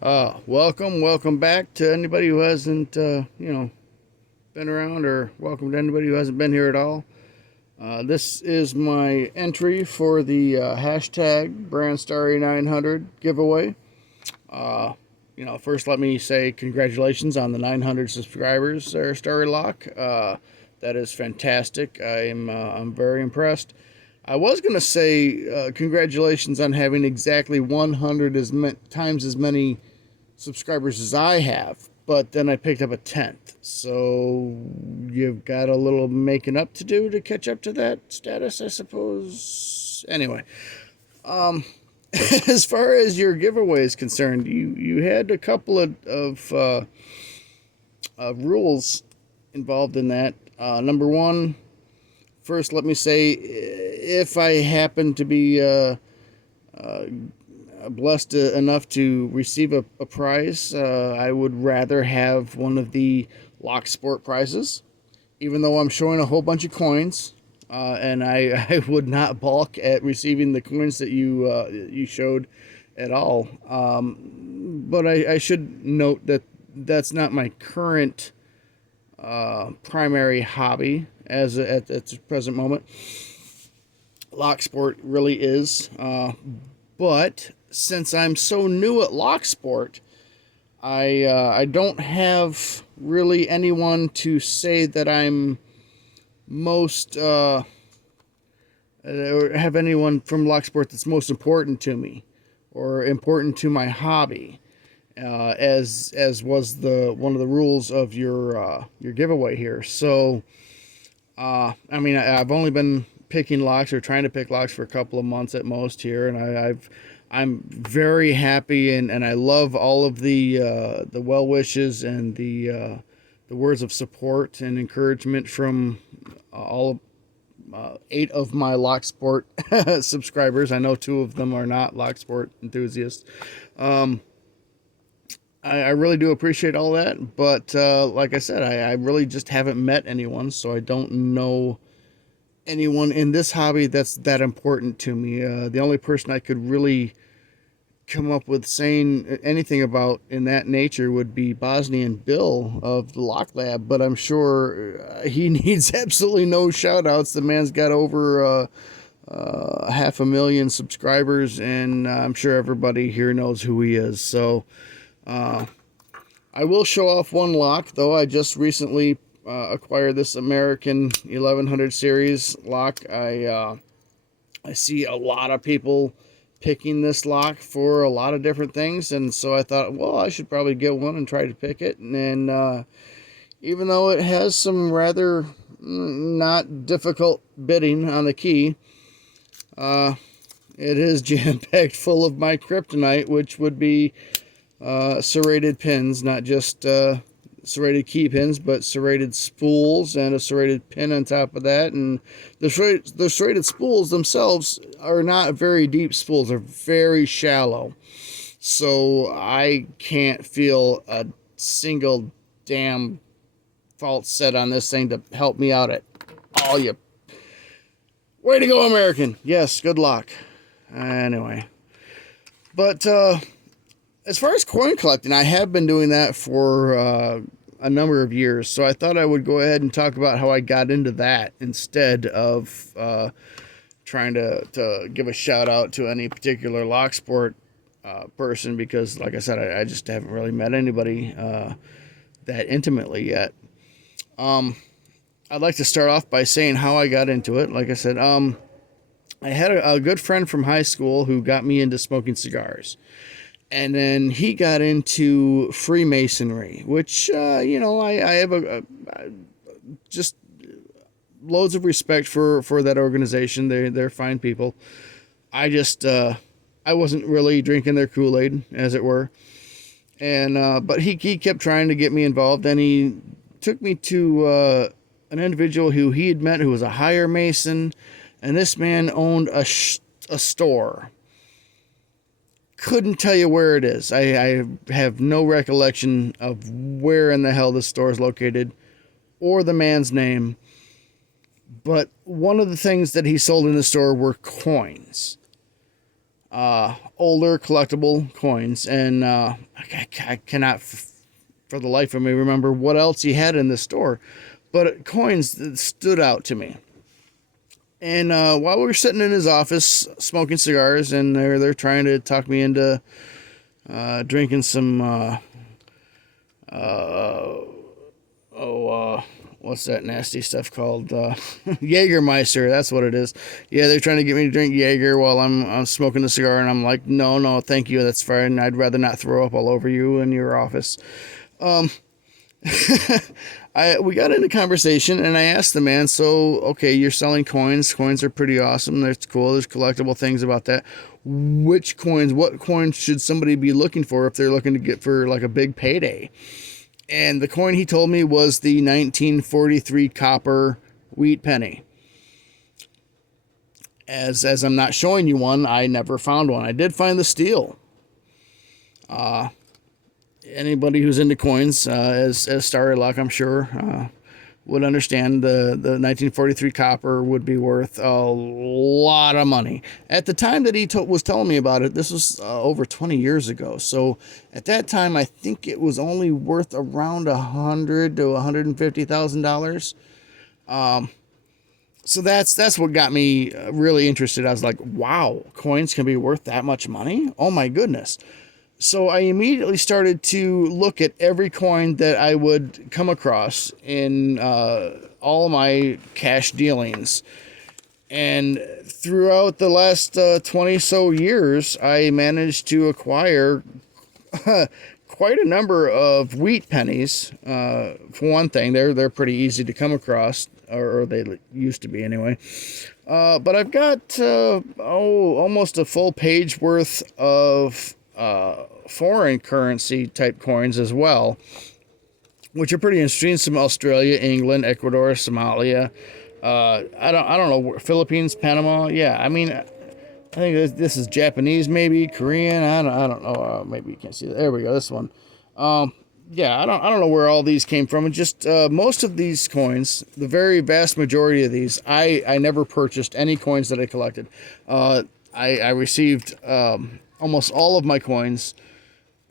Welcome back to anybody who hasn't, been around, or welcome to anybody who hasn't been here at all. This is my entry for the hashtag BrandStarry900 giveaway. First let me say congratulations on the 900 subscribers there, Starry Lock. That is fantastic. I'm very impressed. I was going to say congratulations on having exactly 100 times as many subscribers as I have, but then I picked up a 10th. So you've got a little making up to do to catch up to that status, I suppose. Anyway, as far as your giveaway is concerned, you had a couple of rules involved in that. Number one, first, let me say, if I happen to be blessed enough to receive a prize, I would rather have one of the Lock Sport prizes, even though I'm showing a whole bunch of coins. And I would not balk at receiving the coins that you showed at all. But I should note that that's not my current primary hobby at the present moment. Lock Sport really is. But since I'm so new at Lock Sport, I don't have really anyone to say that I'm most have anyone from Lock Sport that's most important to me or important to my hobby, as was the one of the rules of your giveaway here. So I've only been picking locks or trying to pick locks for a couple of months at most here, and I'm very happy, and I love all of the well wishes and the words of support and encouragement from all 8 of my Lock Sport subscribers. I know 2 of them are not Lock Sport enthusiasts. I really do appreciate all that, but like I said, I really just haven't met anyone, so I don't know anyone in this hobby that's that important to me. The only person I could really come up with saying anything about in that nature would be Bosnian Bill of the Lock Lab, but I'm sure he needs absolutely no shout outs. The man's got over 500,000 subscribers, and I'm sure everybody here knows who he is. So I will show off one lock, though. I just recently acquired this American 1100 series lock. I see a lot of people picking this lock for a lot of different things, and so I thought, well, I should probably get one and try to pick it. And even though it has some rather not difficult bidding on the key, it is jam-packed full of my kryptonite, which would be serrated pins, not just serrated key pins, but serrated spools and a serrated pin on top of that. And the serrated spools themselves are not very deep spools. They're very shallow. So I can't feel a single damn fault set on this thing to help me out at all. You way to go, American. Yes, good luck. Anyway. But as far as coin collecting, I have been doing that for a number of years, so I thought I would go ahead and talk about how I got into that instead of trying to give a shout out to any particular Lock Sport person, because, like I said, I just haven't really met anybody that intimately yet. I'd like to start off by saying how I got into it. Like I said, I had a good friend from high school who got me into smoking cigars. And then he got into Freemasonry, which, I have just loads of respect for that organization. They're fine people. I wasn't really drinking their Kool-Aid, as it were. And but he kept trying to get me involved, and he took me to an individual who he had met who was a hire Mason, and this man owned a store. Couldn't tell you where it is. I have no recollection of where in the hell the store is located or the man's name. But one of the things that he sold in the store were coins. older collectible coins, and I cannot for the life of me remember what else he had in the store, but coins that stood out to me. And while we were sitting in his office smoking cigars, and they're trying to talk me into drinking some what's that nasty stuff called? Jägermeister. That's what it is. Yeah, they're trying to get me to drink Jaeger while I'm smoking the cigar, and I'm like, no, thank you, that's fine. I'd rather not throw up all over you in your office. We got into conversation, and I asked the man, so, okay, you're selling coins. Coins are pretty awesome. That's cool. There's collectible things about that. What coins should somebody be looking for if they're looking to get for like a big payday? And the coin he told me was the 1943 copper wheat penny. As I'm not showing you one, I never found one. I did find the steel. Anybody who's into coins, as Starry Luck, I'm sure, would understand the 1943 copper would be worth a lot of money. At the time that he was telling me about it, this was over 20 years ago. So at that time, I think it was only worth around $100,000 to $150,000. So that's what got me really interested. I was like, wow, coins can be worth that much money? Oh my goodness. So I immediately started to look at every coin that I would come across in all my cash dealings. And throughout the last 20 so years, I managed to acquire quite a number of wheat pennies. For one thing, they're pretty easy to come across, or they used to be anyway. But I've got almost a full page worth of foreign currency type coins as well, which are pretty interesting. Some Australia, England, Ecuador, Somalia. I don't know, Philippines, Panama. Yeah, I mean, I think this is Japanese, maybe Korean. I don't know. Maybe you can't see that. There we go. This one. Yeah, I don't know where all these came from. And just most of these coins, the very vast majority of these, I never purchased any coins that I collected. I received almost all of my coins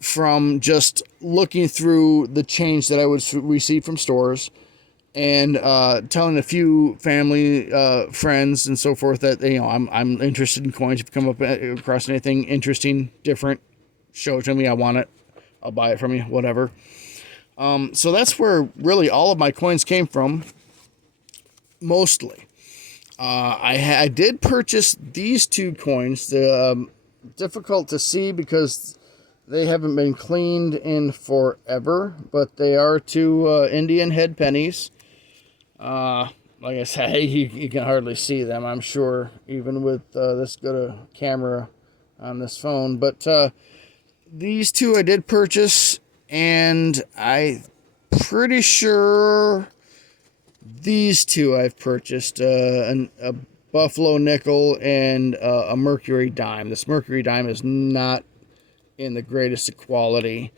from just looking through the change that I would receive from stores, and telling a few family, friends, and so forth that I'm interested in coins. If you come up across anything interesting, different, show it to me. I want it. I'll buy it from you. Whatever. So that's where really all of my coins came from. Mostly, I did purchase these two coins. Difficult to see because they haven't been cleaned in forever, but they are two Indian head pennies. Like I said, you can hardly see them, I'm sure, even with this good a camera on this phone. But these two I did purchase, and I'm pretty sure these two I've purchased, a Buffalo nickel and a Mercury dime. This Mercury dime is not in the greatest of quality.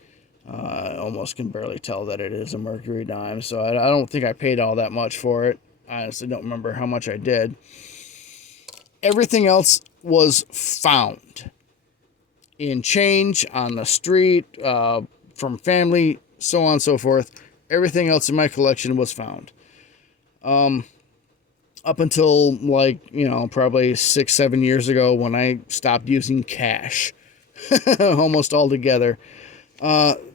I almost can barely tell that it is a Mercury dime, so I don't think I paid all that much for it. I honestly don't remember how much I did. Everything else was found in change, on the street, from family, so on and so forth. Everything else in my collection was found. Up until probably 6-7 years ago, when I stopped using cash almost altogether.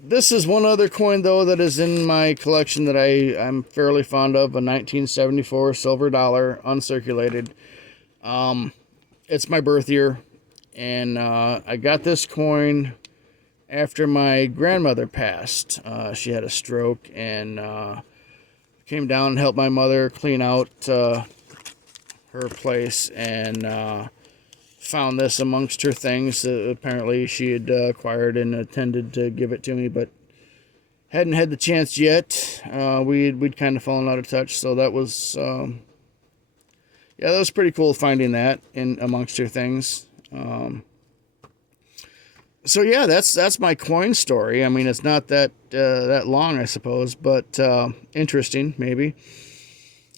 This is one other coin though that is in my collection that I'm fairly fond of, a 1974 silver dollar, uncirculated. It's my birth year, and I got this coin after my grandmother passed. She had a stroke, and came down and helped my mother clean out her place, and found this amongst her things that apparently she had acquired and intended to give it to me, but hadn't had the chance yet. We'd kind of fallen out of touch, so that was that was pretty cool finding that in amongst her things. So yeah, that's my coin story. I mean, it's not that long, I suppose, but interesting maybe.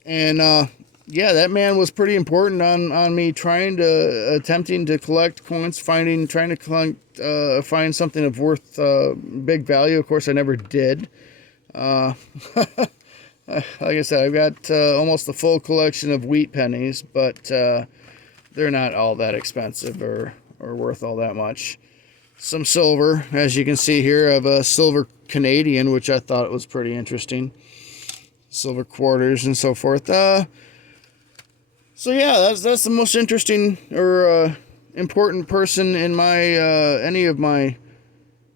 And yeah, that man was pretty important on me attempting to collect coins, trying to collect, find something of worth big value. Of course, I never did. Uh, like I said, I've got almost a full collection of wheat pennies, but they're not all that expensive or worth all that much. Some silver, as you can see here, of a silver Canadian, which I thought was pretty interesting. Silver quarters and so forth. So yeah, that's the most interesting or important person in my any of my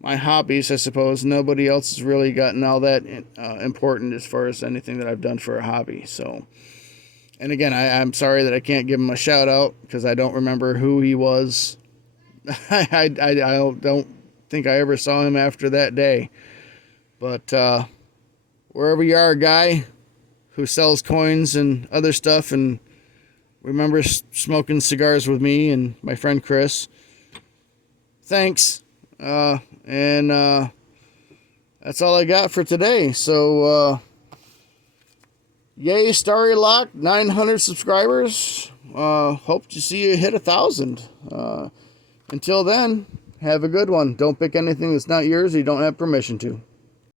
hobbies, I suppose. Nobody else has really gotten all that important as far as anything that I've done for a hobby. So, and again, I'm sorry that I can't give him a shout out because I don't remember who he was. I don't think I ever saw him after that day. But wherever you are, guy who sells coins and other stuff and remember smoking cigars with me and my friend Chris, thanks. And that's all I got for today. So, yay, Starry Lock, 900 subscribers. Hope to see you hit 1,000. Until then, have a good one. Don't pick anything that's not yours or you don't have permission to.